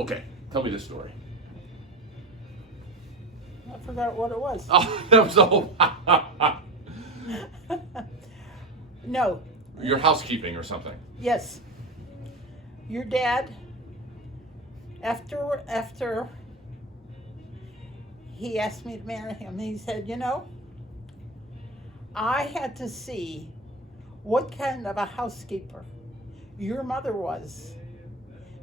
Okay, tell me this story. I forgot what it was. Oh, that was the whole. No. Your housekeeping or something. Yes. Your dad, after he asked me to marry him, he said, you know, I had to see what kind of a housekeeper your mother was,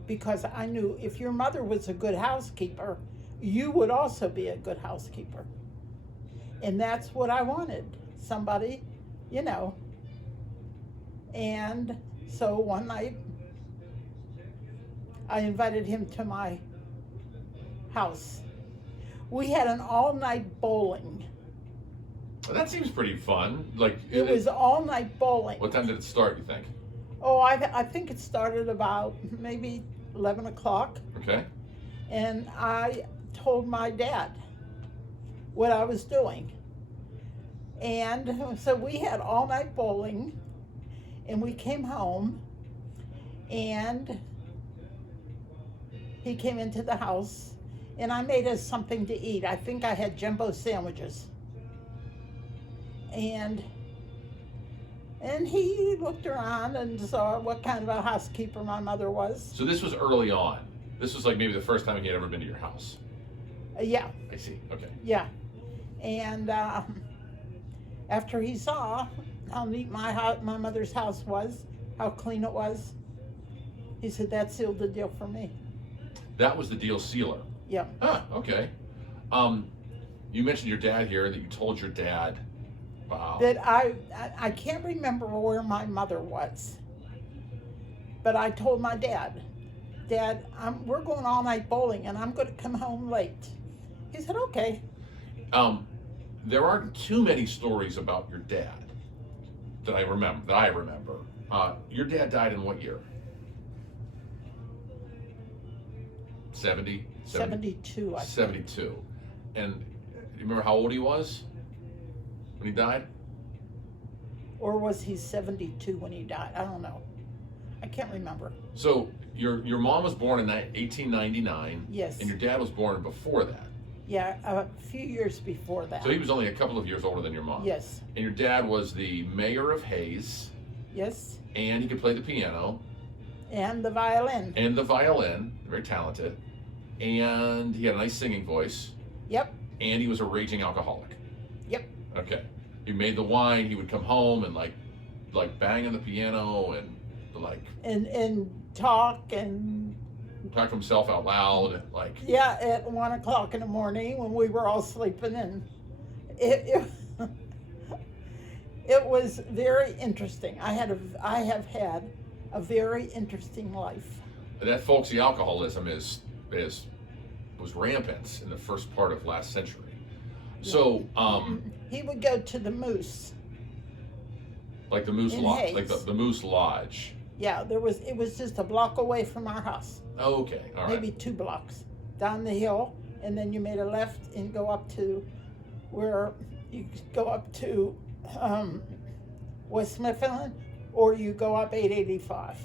because I knew if your mother was a good housekeeper, you would also be a good housekeeper. And that's what I wanted, somebody, you know. And so one night, I invited him to my house. We had an all-night bowling. That seems pretty fun. Like It was all-night bowling. What time did it start, you think? Oh, I think it started about maybe 11 o'clock. Okay. And I told my dad what I was doing. And so we had all-night bowling, and we came home, and he came into the house, and I made us something to eat. I think I had jumbo sandwiches. And he looked around and saw what kind of a housekeeper my mother was. So this was early on. This was like maybe the first time he had ever been to your house. Yeah. I see. Okay. Yeah. And after he saw how neat my mother's house was, how clean it was, he said, that sealed the deal for me. That was the deal sealer. Yeah. Huh, okay. You mentioned your dad here, that you told your dad. Wow. That I can't remember where my mother was, but I told my dad, Dad, we're going all night bowling and I'm going to come home late. He said, okay. There aren't too many stories about your dad that I remember. Your dad died in what year? 70? 72, I think. 72. And you remember how old he was when he died? Or was he 72 when he died? I don't know. I can't remember. So your mom was born in 1899. Yes. And your dad was born before that. Yeah, a few years before that. So he was only a couple of years older than your mom. Yes. And your dad was the mayor of Hayes. Yes. And he could play the piano. And the violin. And the violin. Very talented. And he had a nice singing voice. Yep. And he was a raging alcoholic. Yep. Okay. He made the wine. He would come home and like bang on the piano and and talk and talk to himself out loud, yeah, at 1 o'clock in the morning when we were all sleeping, and it was very interesting. I have had a very interesting life. That folksy alcoholism was rampant in the first part of last century. So he would go to the Moose. Like the Moose in Lodge, Hayes. like the Moose Lodge. Yeah, it was just a block away from our house. Okay, all right. Maybe 2 blocks down the hill, and then you made a left and go up to where you go up to West Smithfield, or you go up 885.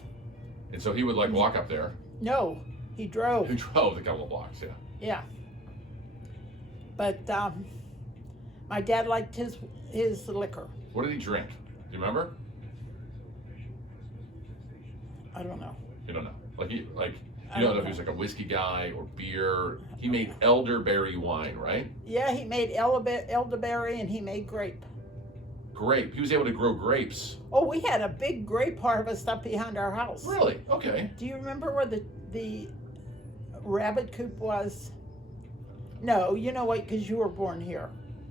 And so he would walk up there. No, he drove. He drove the couple of blocks, yeah. Yeah. But my dad liked his liquor. What did he drink? Do you remember? I don't know. You don't know. You I don't don't know if he know. was like a whiskey guy or beer. He made elderberry wine, right? Yeah, he made elderberry and he made grape. Grape. He was able to grow grapes. Oh, we had a big grape harvest up behind our house. Really? Okay. Do you remember where the rabbit coop was? No, you know what, because you were born here.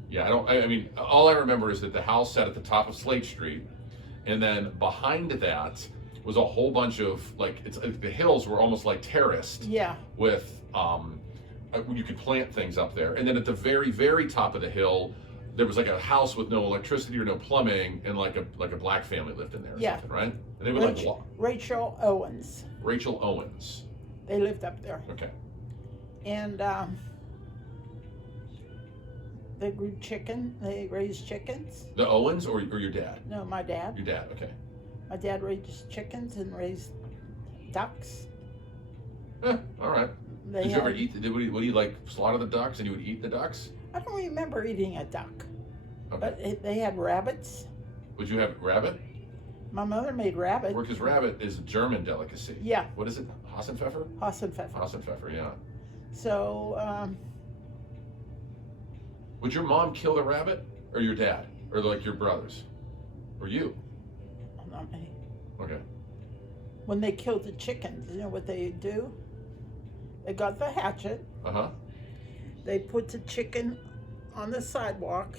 Yeah, I mean, all I remember is that the house sat at the top of Slate Street, and then behind that was a whole bunch of the hills were almost like terraced. Yeah. With you could plant things up there, and then at the very, very top of the hill, there was like a house with no electricity or no plumbing, and like a black family lived in there. Or Yeah. something, right? And they would Rachel Owens. Rachel Owens. They lived up there. Okay. And they grew chicken. They raised chickens. The Owens or your dad? No, my dad. Your dad. Okay. My dad raised chickens and raised ducks. All right. They Did you ever had- eat? Would he like slaughter the ducks and you would eat the ducks? I don't remember eating a duck, Okay. but they had rabbits. Would you have rabbit? My mother made rabbit. Because rabbit is a German delicacy. Yeah, What is it? Hassenpfeffer? Hassenpfeffer. Hassenpfeffer, yeah. So, Would your mom kill the rabbit, or your dad, or like your brothers, or you? not me. Okay. When they killed the chickens, you know what they do? They got the hatchet. Uh huh. They put the chicken on the sidewalk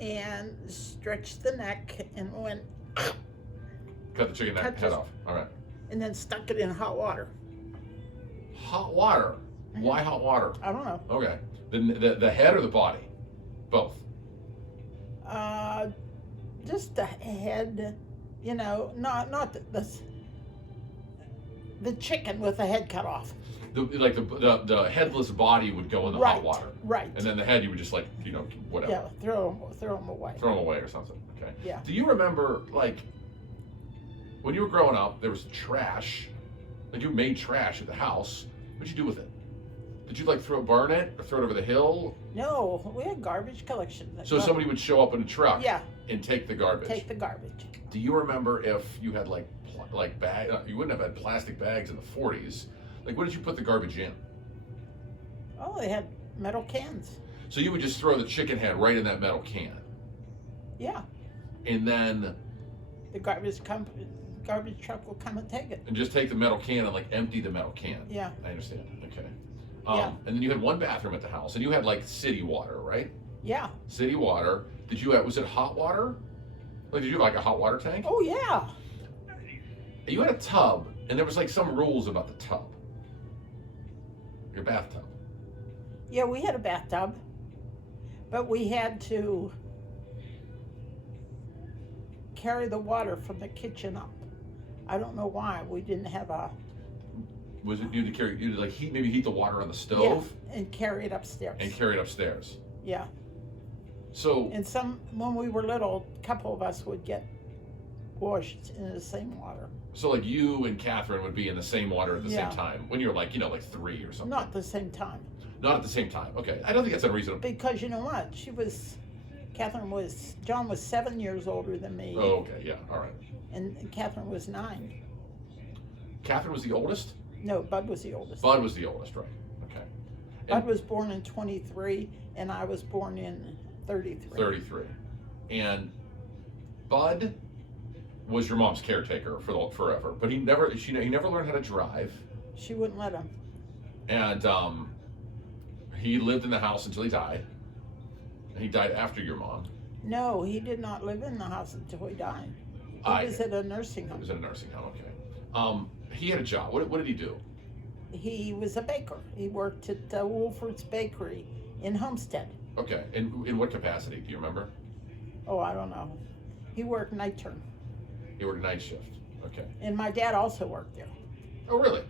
and stretched the neck and went, Cut the chicken Cut head the- off. All right. and then stuck it in hot water. Hot water. Why hot water? I don't know. Okay. The head or the body? Both. Just the head, you know, not the chicken with the head cut off. The headless body would go in the Right, hot water, right. and then the head you would just whatever, Yeah, throw them away. throw them away or something. Okay. Yeah. Do you remember when you were growing up, there was trash, like you made trash at the house. What'd you do with it? Did you burn it or throw it over the hill? No, we had garbage collection. So somebody would show up in a truck Yeah, and take the garbage. take the garbage. Do you remember if you had bag? You wouldn't have had plastic bags in the 40s. Like, what did you put the garbage in? Oh, they had metal cans. So you would just throw the chicken head right in that metal can, Yeah, and then the garbage truck will come and take it. just take the metal can and empty the metal can. Yeah, I understand. Okay. Yeah. And then you had one bathroom at the house, and you had city water, right? yeah. City water. Did you have? Was it hot water? Did you have a hot water tank? Oh yeah. You had a tub, and there was some rules about the tub. Your bathtub. Yeah, we had a bathtub, but we had to carry the water from the kitchen up. I don't know why we didn't have a Was it you to carry? You to heat the water on the stove and carry it upstairs. and carry it upstairs. Yeah, So and when we were little, a couple of us would get washed in the same water. you and Catherine would be in the same water at the Yeah. same time when you were 3 or something. Not at the same time, Not at the same time. Okay, I don't think that's unreasonable. because you know what? John was 7 years older than me, Oh, okay, yeah, all right. and Catherine was 9. Catherine was the oldest. No, Bud was the oldest. Bud was the oldest, right? Okay. Bud was born in 23, and I was born in 33. 33, and Bud was your mom's caretaker forever, but he never learned how to drive, She wouldn't let him. and he lived in the house until he died. And he died after your mom. No, he did not live in the house until he died. He was at a nursing He home. was in a nursing home. Okay. He had a job. What did he do? He was a baker. He worked at Wolford's Bakery in Homestead. Okay. In what capacity? Do you remember? Oh, I don't know. He worked night turn. He worked night shift. Okay. And my dad also worked there. Oh, really?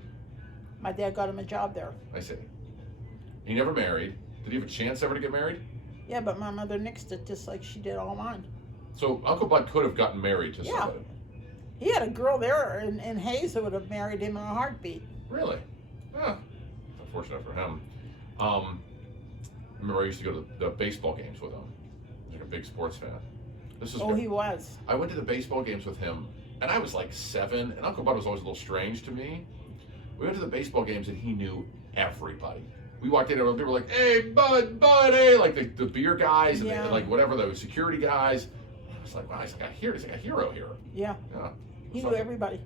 My dad got him a job there. I see. He never married. Did he have a chance ever to get married? Yeah, but my mother nixed it just like she did all mine. So Uncle Bud could have gotten married to Yeah. somebody. He had a girl there in Hayes that would have married him in a heartbeat. Really? Ah, unfortunate for him. I remember I used to go to the baseball games with him. He was a big sports fan. This was Oh, he was. I went to the baseball games with him, and I was 7, and Uncle Bud was always a little strange to me. We went to the baseball games, and he knew everybody. We walked in, and people were like, "Hey, Bud, hey!" The beer guys, and Yeah. whatever, the security guys. I was like, wow, he's like a hero here. Yeah, Yeah. he So- knew everybody.